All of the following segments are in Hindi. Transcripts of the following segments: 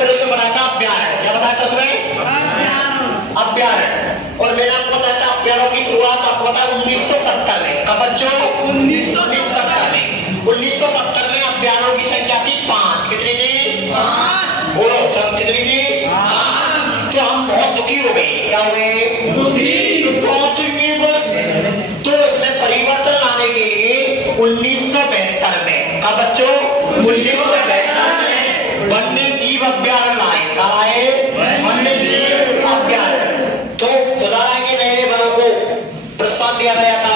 फिर उसमें बनाया था अभ्यारण्य। क्या बताया था उसमें? अभ्यारण्य। और मैंने आपको बताया था अभ्यारण्यों की शुरुआत आपको पता है 1970 में। कब बच्चों? 1970 में। 1970 में अभ्यारण्यों की संख्या थी 5। कितनी थी? 5। बोलो सब कितनी थी? 5। तो हम बहुत दुखी हो गए। क्या हो गए? दुखी। तो पहुंचेंगे बस। तो इसमें परिवर्तन लाने के लिए 1972 में, कब बच्चों? 1972 में वन्य जीव अभ्यारण्य लाए। क्या लाए? वन्य जीव अभ्यारण्य। तो सुधाराएंगे नए वनों को प्रोत्साहन दिया गया था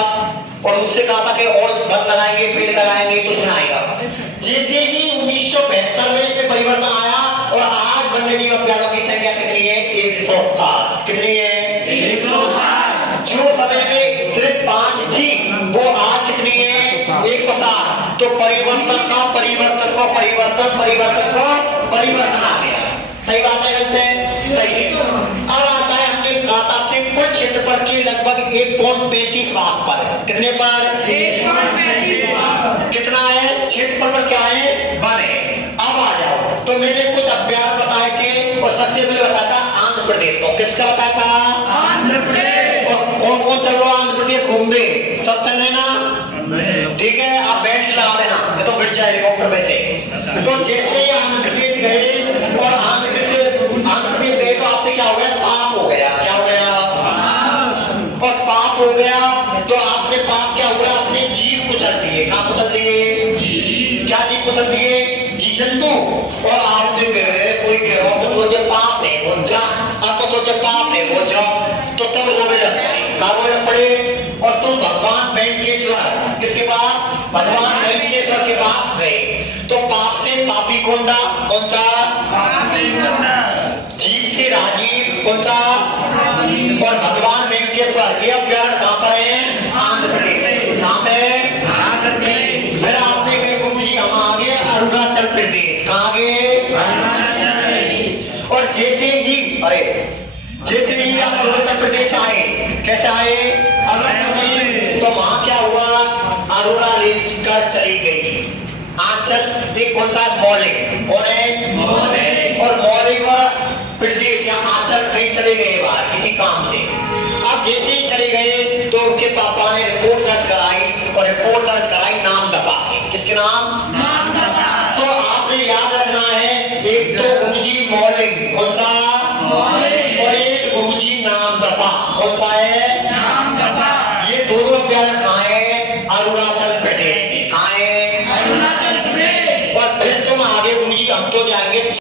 और उससे कहा था कि और वन लगाएंगे, पेड़ लगाएंगे तो इसमें आएगा। जैसे ही 1972 में इसमें परिवर्तन आया और आज वन्य जीव अभ्यारण्यों की संख्या कितनी है? 107। कितनी है? 107। जो समय में सिर्फ 5 थी वो आज कितनी है? 107। तो परिवर्तन का परिवर्तन आ गया। सही बात है गलत है? सही है। अब आता है हमने कहा था से कुल क्षेत्रफल के लगभग 1.35 भाग पर। कितने पर? 1.35। कितना है क्षेत्रफल पर? क्या है? वन है। अब आ जाओ। तो मैंने कुछ अभ्यास बताए थे और सबसे पहले बताया था आंध्र प्रदेश को। किसका बताया था? आंध्र प्रदेश। और कौन कौन चल रहा आंध्र प्रदेश घूमने? सब चल रहे ना? ठीक है। आप बेल्ट लगा देना तो गिर जाए हेलीकॉप्टर में से। तो जैसे ही आंध्र प्रदेश गए और आंध्र प्रदेश गए तो आपसे क्या हो गया? पाप हो गया। क्या हो गया? और पाप हो गया तो आपने पाप क्या हुआ? अपने जीव कुचल दिए। कहाँ कुचल दिए? क्या जीव कुचल दिए? जीव जंतु। और आप जो कोई कह रहा हो तो जो पाप है वो जा, तो जो पाप है वो जा, तो तब रोने लग पड़े। कहाँ रोने लग पड़े? और तुम भगवान वेंकटेश्वर, किसके पास? भगवान वेंकटेश्वर के पास गए तो पाप से पापी कोंडा। कौन सा? जीव से राजीव। कौन सा? और भगवान वेंकटेश्वर। ये अभ्यारण्य कहां पर है? आंध्र प्रदेश। कहां पे? फिर आपने कहे गुरु जी हम आगे अरुणाचल प्रदेश। कहां गए? और जैसे ही आप अरुणाचल प्रदेश आए, कैसे आए? तो वहां क्या हुआ? अरुणा रेंज कर चली गई। आंचल एक कौन सा? मौलिक। कौन है? मौलिक। और मौलिक प्रदेश या आंचल कहीं चले गए बाहर किसी काम से।